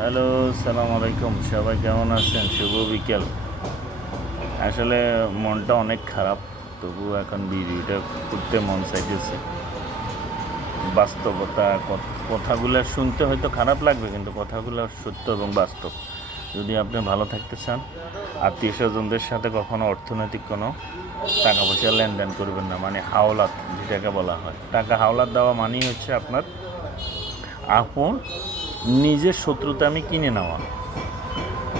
Hello, সালাম আলাইকুম। সবাই কেমন আছেন? শুভ বিকেল। আসলে মনটা অনেক খারাপ, তবু এখন ভিডিওটা করতে মন চাইতেছে। বাস্তবতা কথাগুলো শুনতে হয়তো খারাপ লাগবে, কিন্তু কথাগুলো সত্য এবং বাস্তব। যদি আপনি ভালো থাকতে চান, আত্মীয় স্বজনদের সাথে কখনো অর্থনৈতিক কোনো টাকা পয়সা লেনদেন করবেন না। মানে হাওলাত যেটাকে বলা হয়, টাকা হাওলাত দেওয়া মানেই হচ্ছে আপনার আপন নিজের শত্রুতা আমি কিনে নেওয়া।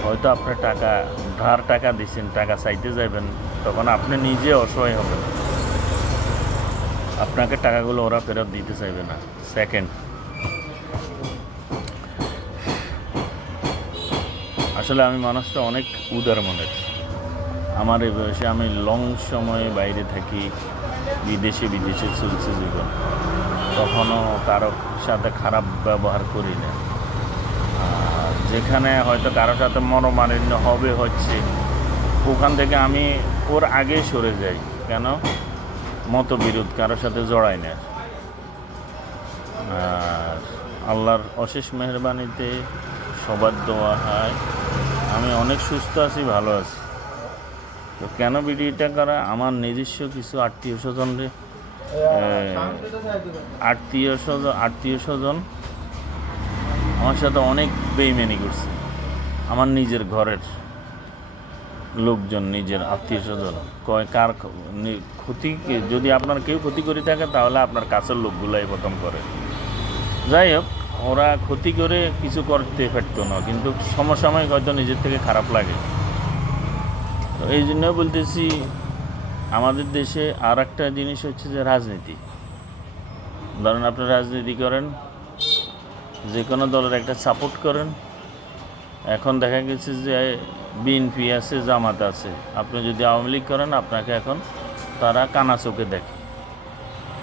হয়তো আপনার ধার টাকা দিচ্ছেন, টাকা চাইতে যাবেন, তখন আপনি নিজে অসহায় হবেন, আপনাকে টাকাগুলো ওরা ফেরত দিতে চাইবে না। সেকেন্ড, আসলে আমি মানুষটা অনেক উদার মনের। আমার এই বয়সে আমি লং সময় বাইরে থাকি, বিদেশে চলছে জীবন, কখনো কারো সাথে খারাপ ব্যবহার করি না। যেখানে হয়তো কারোর সাথে মনোমালিন্য হবে হচ্ছে, ওখান থেকে আমি ওর আগে সরে যাই। কেন? মতবিরোধ কারোর সাথে জড়াই না। আর আল্লাহর অশেষ মেহরবানিতে সবার দোয়া হয় আমি অনেক সুস্থ আছি, ভালো আছি। তো কেন ভিডিওটা করা, আমার নিজস্ব কিছু আত্মীয় স্বজন আমার সাথে অনেক বেইমানি করছে। আমার নিজের ঘরের লোকজন, নিজের আত্মীয় স্বজন কয় কার ক্ষতি, যদি আপনার কেউ ক্ষতি করে থাকে তাহলে আপনার কাছের লোকগুলাই প্রথম করে। যাই হোক, ওরা ক্ষতি করে কিছু করতে পারতো না, কিন্তু সমসাময়িক হয়তো নিজের থেকে খারাপ লাগে। তো এই জন্য বলতেছি, আমাদের দেশে আর একটা জিনিস হচ্ছে যে রাজনীতি। ধরেন আপনি রাজনীতি করেন, যে কোনো দলের একটা সাপোর্ট করেন। এখন দেখা গেছে যে বিএনপি আছে, জামাত আছে, আপনি যদি আওয়ামী লীগ করেন আপনাকে এখন তারা কানা চোখে দেখে।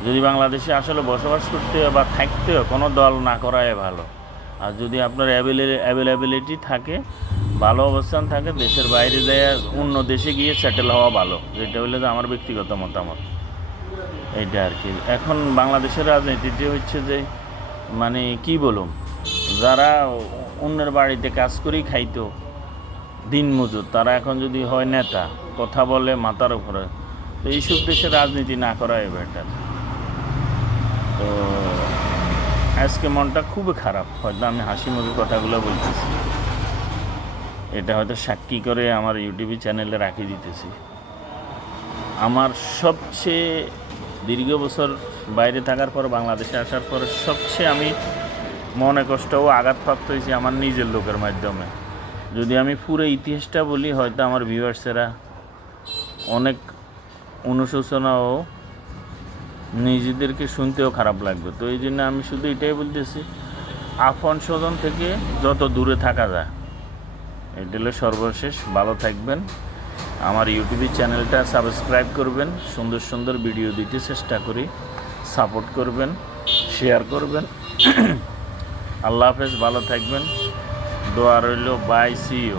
যদি বাংলাদেশে আসলে বসবাস করতে বা থাকতে কোনো দল না করাই ভালো। আর যদি আপনার অ্যাভেলেবিলিটি থাকে, ভালো অবস্থান থাকে, দেশের বাইরে যায় অন্য দেশে গিয়ে সেটেল হওয়া ভালো। যেটা হলে যে আমার ব্যক্তিগত মতামত এইটা আর কি। এখন বাংলাদেশের রাজনীতিটি হচ্ছে যে, মানে কি বলুন, যারা অন্যের বাড়িতে কাজ করেই খাইতো, দিনমজুর, তারা এখন যদি হয় নেতা, কথা বলে মাথার উপরে। তো এইসব দেশে রাজনীতি না করাই বেটার। তো আজকে মনটা খুবই খারাপ, হয়তো আমি হাসি মুখে কথাগুলো বলতেছি, এটা হয়তো সাক্ষী করে আমার ইউটিউব চ্যানেলে রাখি দিতেছি। আমার সবচেয়ে দীর্ঘ বছর বাইরে থাকার পর বাংলাদেশে আসার পর সবচেয়ে আমি মনে কষ্ট ও আঘাতপ্রাপ্ত হয়েছি আমার নিজের লোকের মাধ্যমে। যদি আমি পুরো ইতিহাসটা বলি, হয়তো আমার ভিউয়ার্সেরা অনেক অনুশোচনা ও নিজেদেরকে শুনতেও খারাপ লাগবে। তো এই জন্য আমি শুধু এটাই বলতেছি, আপন স্বজন থেকে যত দূরে থাকা যায়। এটা হলো সর্বশেষ। ভালো থাকবেন, আমার ইউটিউব চ্যানেলটা সাবস্ক্রাইব করবেন, সুন্দর সুন্দর ভিডিও দিতে চেষ্টা করি, সাপোর্ট করবেন, শেয়ার করবেন। আল্লাহ হাফেজ, ভালো থাকবেন, দোয়া রইল। Bye, see you.